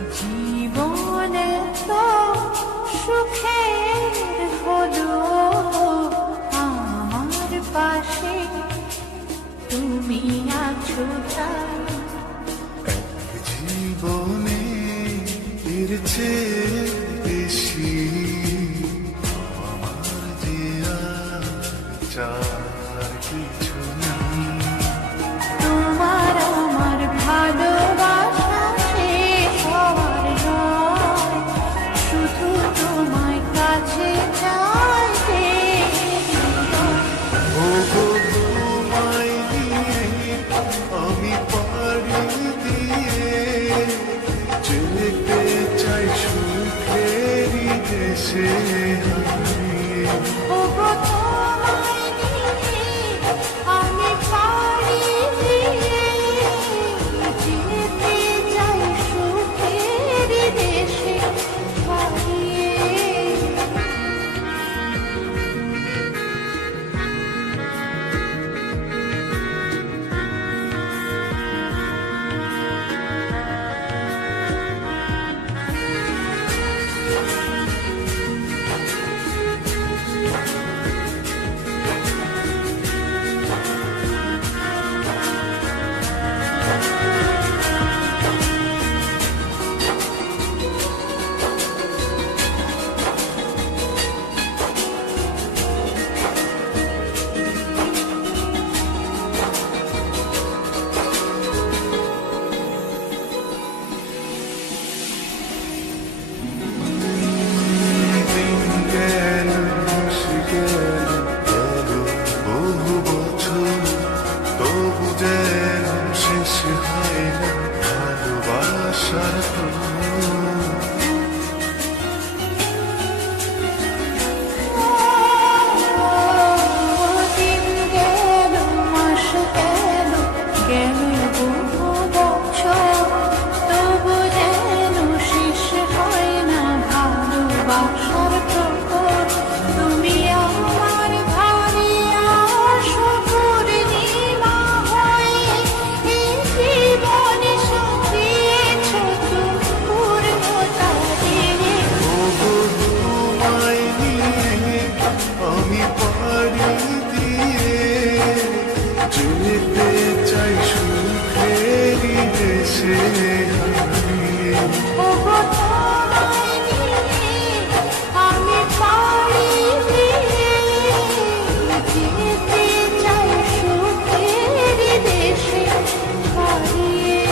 জীবনে তো সুখের হলো আমার পাশে তুমি আছো তাই। জীবনে এর চেয়ে বেশি আমার যে আর চার কিছু নেই। তোমার আমার ভালোবাসা শেষ হওয়ার নয়, শুধু তোমায় কাছে চাইতে। ওগো তোমায় নিয়ে আমি পাড়ি দিয়ে যেতে চাই সুখেরই দেশে হারিয়ে। ওগো তোমায় নিয়ে আমি পাড়ি দিয়ে যেতে চাই সুখের দেশে হারিয়ে। বহু বছর তবু যেন শেষ হয় না ভালোবাসার দিন গেল, মাস গেল, গেল বহু বছর, তবু যেন শেষ হয় না ভালোবাসার প্রহর। তুমি আমার ভারিয়া পূর্ণিমা হয়ে এই জীবনে সাজিয়েছ দুপুর তারে। ওগো তোমায় নিয়ে আমি পাড়ি দিয়ে যেতে চাই সুখেরই দেশে হারিয়ে। ওগো তোমায় নিয়ে আমি পাড়ি দিয়ে যেতে চাই সুখের দেশে হারিয়ে।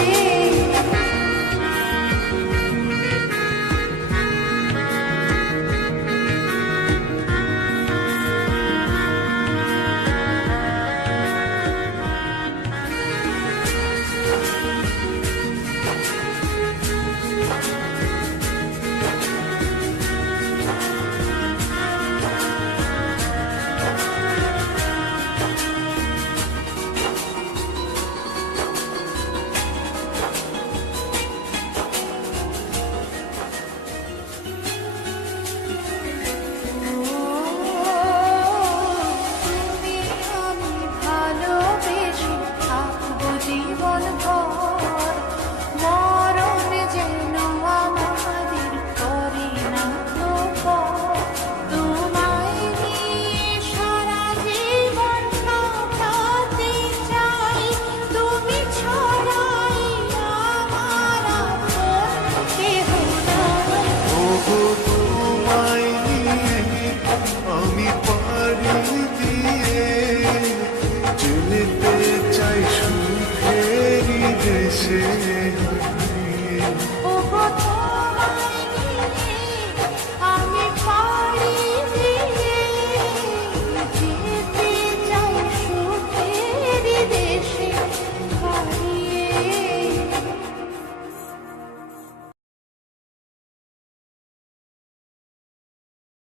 তুমি আমি ভালোবেসে থাকবো জীবন ভর, মরণ যেন আমাদের করে না তো পর। তোমায় নিয়ে সারা জীবন কাটাতে চাই, তুমি ছড়াই আমার আপন কেহ নাই। ওগো তোমায় নিয়ে আমি পাড়ি দিয়ে যেতে চাই সুখেরই দেশে